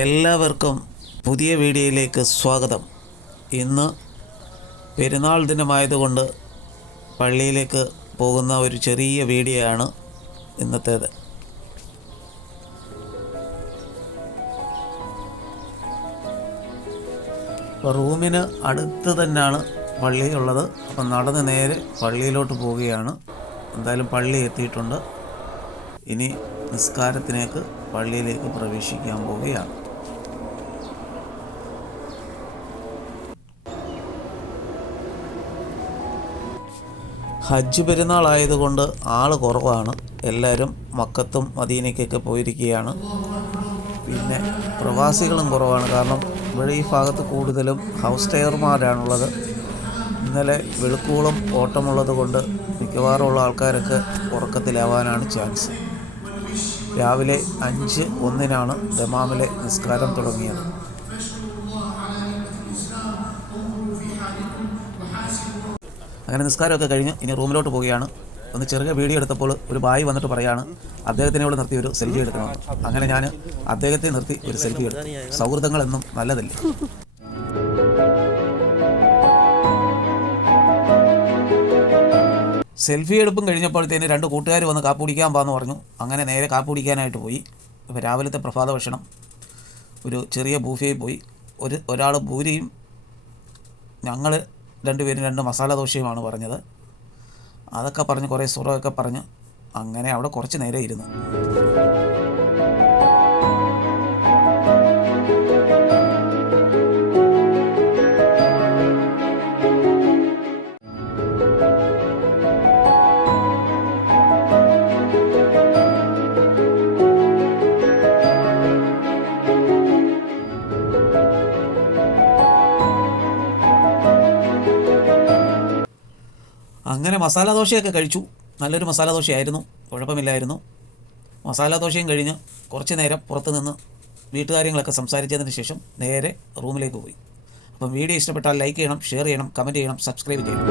എല്ലാവർക്കും പുതിയ വീഡിയോയിലേക്ക് സ്വാഗതം. ഇന്ന് പെരുന്നാൾ ദിനമായതുകൊണ്ട് പള്ളിയിലേക്ക് പോകുന്ന ഒരു ചെറിയ വീഡിയോ ആണ് ഇന്നത്തേത് റൂമിന് അടുത്ത് തന്നെയാണ് പള്ളിയുള്ളത്. അപ്പം നടന്ന് നേരെ പള്ളിയിലോട്ട് പോവുകയാണ്. എന്തായാലും പള്ളി എത്തിയിട്ടുണ്ട്. ഇനി നിസ്കാരത്തിനേക്ക് പള്ളിയിലേക്ക് പ്രവേശിക്കാൻ പോവുകയാണ്. ഹജ്ജ് പെരുന്നാളായതുകൊണ്ട് ആൾ കുറവാണ്. എല്ലാവരും മക്കത്തും മദീനയ്ക്കൊക്കെ പോയിരിക്കുകയാണ്. പിന്നെ പ്രവാസികളും കുറവാണ്. കാരണം ഇവിടെ ഈ ഭാഗത്ത് കൂടുതലും ഹൗസ് ടയർമാരാണുള്ളത് ഇന്നലെ വെളുക്കുകളും ഓട്ടമുള്ളത് കൊണ്ട് മിക്കവാറും ഉള്ള ആൾക്കാരൊക്കെ ഉറക്കത്തിലാവാനാണ് ചാൻസ് രാവിലെ അഞ്ച് ഒന്നിനാണ് ദമാമിലെ നിസ്കാരം തുടങ്ങിയത്. അങ്ങനെ നിസ്കാരമൊക്കെ കഴിഞ്ഞ് ഇനി റൂമിലോട്ട് പോവുകയാണ്. ഒന്ന് ചെറിയ വീഡിയോ എടുത്തപ്പോൾ ഒരു ബായി വന്നിട്ട് പറയാണ് അദ്ദേഹത്തിനെ ഇവിടെ നിർത്തി ഒരു സെൽഫി എടുക്കണം. അങ്ങനെ ഞാൻ അദ്ദേഹത്തെ നിർത്തി ഒരു സെൽഫി എടുത്തു. സൗഹൃദങ്ങളെന്നും നല്ലതല്ല? സെൽഫി എടുപ്പും കഴിഞ്ഞപ്പോഴത്തേന് രണ്ട് കൂട്ടുകാർ വന്ന് കാപ്പി കുടിക്കാൻ പാന്ന് പറഞ്ഞു. അങ്ങനെ നേരെ കാപ്പി കുടിക്കാനായിട്ട് പോയി. ഇപ്പോൾ രാവിലത്തെ പ്രഭാത ഭക്ഷണം. ഒരു ചെറിയ ബൂഫയിൽ പോയി. ഒരു ഒരാൾ ഭൂരിയും ഞങ്ങൾ രണ്ടുപേരും രണ്ട് മസാല ദോശയുമാണ് പറഞ്ഞത്. അതൊക്കെ പറഞ്ഞ് കുറേ സുറമൊക്കെ പറഞ്ഞ് അങ്ങനെ അവിടെ കുറച്ച് നേരം ഇരുന്നു. അങ്ങനെ മസാല ദോശയൊക്കെ കഴിച്ചു. നല്ലൊരു മസാല ദോശയായിരുന്നു. കുഴപ്പമില്ലായിരുന്നു. മസാല ദോശയും കഴിഞ്ഞ് കുറച്ച് നേരം പുറത്ത് നിന്ന് വീട്ടുകാര്യങ്ങളൊക്കെ സംസാരിച്ചതിന് ശേഷം നേരെ റൂമിലേക്ക് പോയി. അപ്പം വീഡിയോ ഇഷ്ടപ്പെട്ടാൽ ലൈക്ക് ചെയ്യണം ഷെയർ ചെയ്യണം കമന്റ് ചെയ്യണം സബ്സ്ക്രൈബ് ചെയ്യണം.